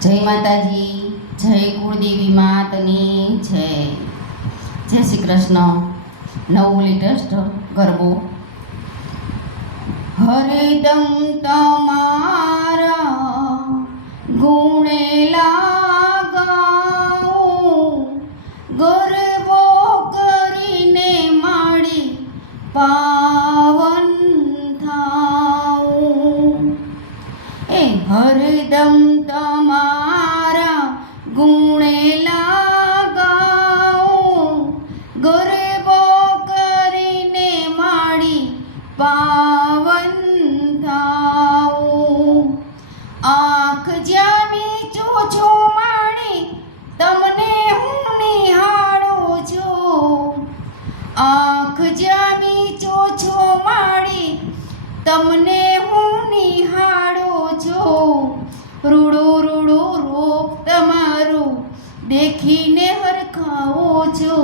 જય માતાજી, જય કુળદેવી માતની જય જય શ્રી કૃષ્ણ. નવું લેટેસ્ટ ગરબો. હરદમ તમારા ગુણે લાગાઉં ગરબો કરીને માડી પાવન થાઉં એ હરદમ જામી ચોછો માળી, તમને હું નિહાળો છો. રૂડો રૂડો રૂપ તમારું, દેખીને હરખાવો છો.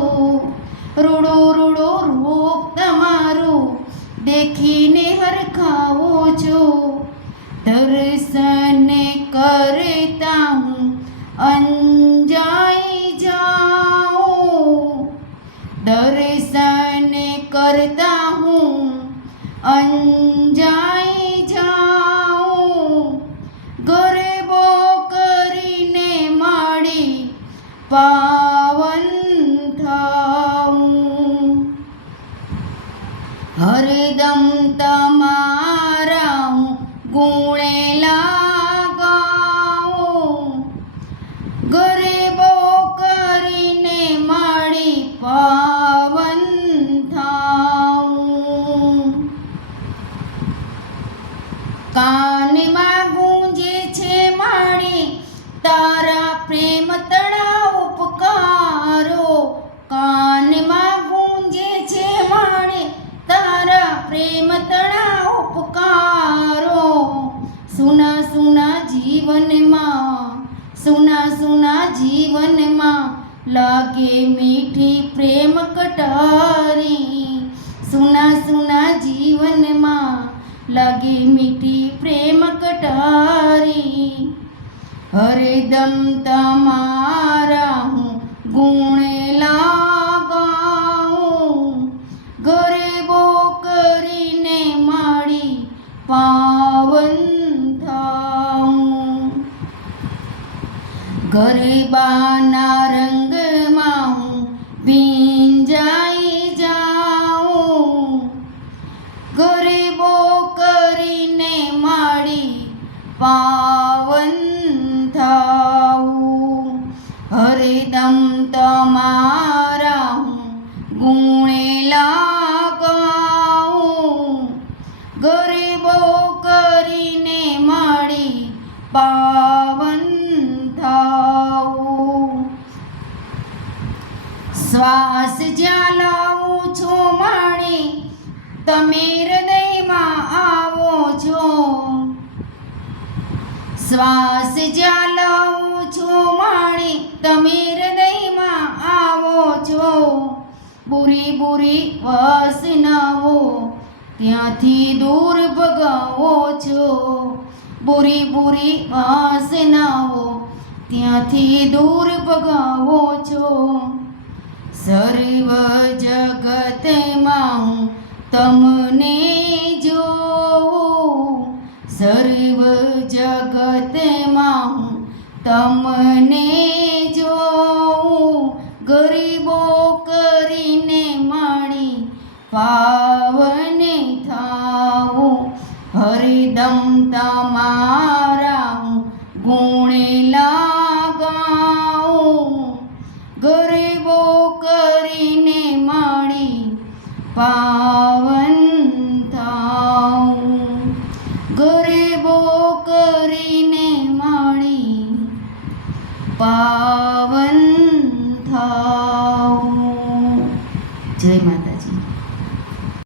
રૂડો રૂડો રૂપ તમારું, દેખીને હરખાવો છો. દર્શન કરતા હું અંજાઈ કરતા હું અંજાઈ જાઉં. ગરબો કરીને માડી પાવન થાઉં. હરદમ તમારા હું પ્રેમ તળા ઉપકારો. કાનમાં ગુંજે છે માણી તારા પ્રેમ તળા ઉપકારો. સુના સુના જીવનમાં સુના સુના જીવનમાં લાગે મીઠી પ્રેમ કટારી. સુના સુના જીવનમાં લાગે મીઠી પ્રેમ કટારી. હરદમ તમારા હું ગુણે લાગાઉં. ગરીબો કરીને માડી પાવન થાઉં. ગરીબાના રંગમાં હું ભીંજાઈ જાઉં. ગરીબો કરીને માડી પાવન હરદમ તમારા હું ગરબો કરીને માડી પાવન થાઉં. શ્વાસ જ્યાં લાવું છો માણી, તમે હૃદયમાં આવો છો. શ્વાસ જ્યાં લાવું છું માણી, તમે હૃદયમાં આવો છો. બુરી બુરી વાસનાઓ ત્યાંથી દૂર ભગાવો છો. બુરી બુરી વાસનાઓ ત્યાંથી દૂર ભગાવો છો. સર્વ જગતમાં હું તમને જોઉં, સર્વ તમને જોઉં, ગરીબો કરીને માણી પાવને થાઓ હરિદમ તમારા હું ગુણે લાગાઉં. ગરીબો કરીને મળી પાવન Wow.